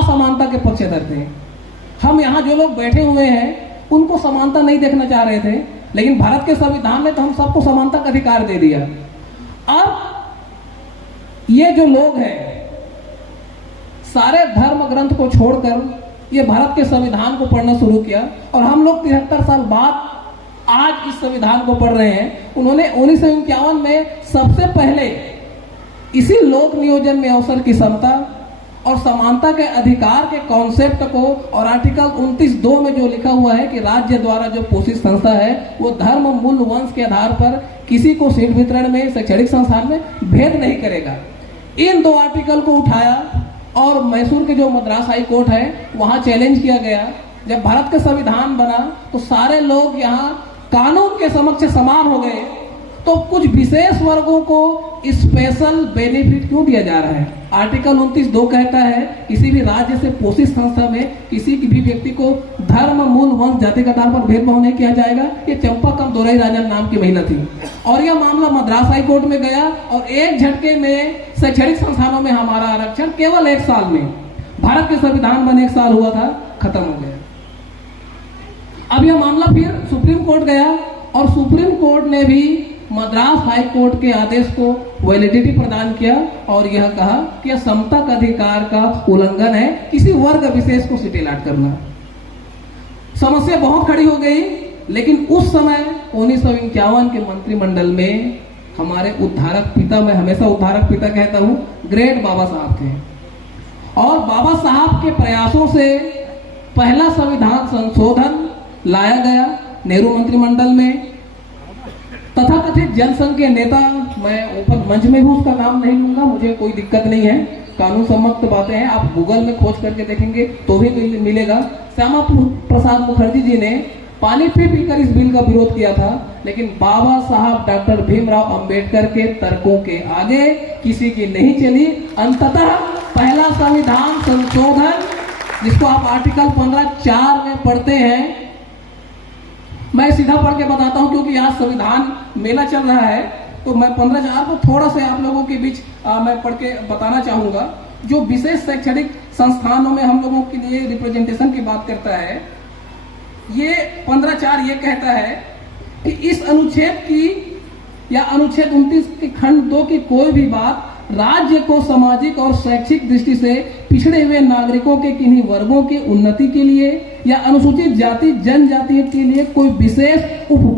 असमानता के पक्षधर थे। हम यहाँ जो लोग बैठे हुए हैं उनको समानता नहीं देखना चाह रहे थे, लेकिन भारत के संविधान ने तो हम सबको समानता का अधिकार दे दिया। अब ये जो लोग हैं सारे धर्म ग्रंथ को छोड़कर ये भारत के संविधान को पढ़ना शुरू किया, और हम लोग 73 साल बाद आज इस संविधान को पढ़ रहे हैं। उन्होंने 1951 में सबसे पहले इसी लोक नियोजन में अवसर की समता और समानता के अधिकार के कॉन्सेप्ट को, और आर्टिकल 29(2) में जो लिखा हुआ है कि राज्य द्वारा जो पोषित संस्था है वो धर्म, मूल, वंश के आधार पर किसी को सीट वितरण में, शैक्षणिक संस्थान में भेद नहीं करेगा, इन 2 आर्टिकल को उठाया और मैसूर के जो मद्रास हाई कोर्ट है वहां चैलेंज किया गया। जब भारत का संविधान बना तो सारे लोग यहाँ कानून के समक्ष समान हो गए, तो कुछ विशेष वर्गों को स्पेशल बेनिफिट क्यों दिया जा रहा है? आर्टिकल 29(2) कहता है किसी भी राज्य से पोषित संस्था में किसी भी व्यक्ति को धर्म, मूल, वंश, जाति के आधार पर भेदभाव नहीं किया जाएगा। ये चंपाकम दोरई राजन नाम की महिला थी, और यह मामला मद्रास हाई कोर्ट में गया, और एक झटके में शैक्षणिक संस्थानों में हमारा आरक्षण केवल 1 साल में, भारत के संविधान बने 1 साल हुआ था, खत्म हो गया। अब यह मामला फिर सुप्रीम कोर्ट गया, और सुप्रीम कोर्ट ने भी मद्रास हाई कोर्ट के आदेश को वैलिडिटी प्रदान किया और यह कहा कि यह समता का अधिकार का उल्लंघन है किसी वर्ग विशेष को सीटें अलॉट करना। समस्या बहुत खड़ी हो गई, लेकिन उस समय 1951 के मंत्रिमंडल में हमारे उद्धारक पिता, मैं हमेशा उद्धारक पिता कहता हूं, ग्रेट बाबा साहब थे, और बाबा साहब के प्रयासों से पहला संविधान संशोधन लाया गया नेहरू मंत्रिमंडल में। तथाकथित जनसंघ के नेता, मैं ओपन मंच में भी उसका नाम नहीं लूंगा, मुझे कोई दिक्कत नहीं है, कानून सम्मत बातें हैं, आप गूगल में खोज करके देखेंगे तो भी मिलेगा। श्यामा प्रसाद मुखर्जी जी ने पानी पी पीकर इस बिल का विरोध किया था, लेकिन बाबा साहब डॉक्टर भीमराव अंबेडकर के तर्कों के आगे किसी की नहीं चली। अंततः पहला संविधान संशोधन, जिसको आप आर्टिकल 15(4) में पढ़ते हैं, मैं सीधा पढ़ के बताता हूं क्योंकि आज संविधान मेला चल रहा है, तो मैं 15(4) को थोड़ा सा आप लोगों के बीच मैं पढ़ के बताना चाहूंगा। जो विशेष शैक्षणिक संस्थानों में हम लोगों के लिए रिप्रेजेंटेशन की बात करता है, ये 15(4) ये कहता है कि इस अनुच्छेद की या अनुच्छेद 29 के खंड 2 की कोई भी बात राज्य को सामाजिक और शैक्षिक दृष्टि से पिछड़े हुए नागरिकों के किन्हीं वर्गों की उन्नति के लिए या अनुसूचित जाति जनजाति के लिए कोई विशेष उपबल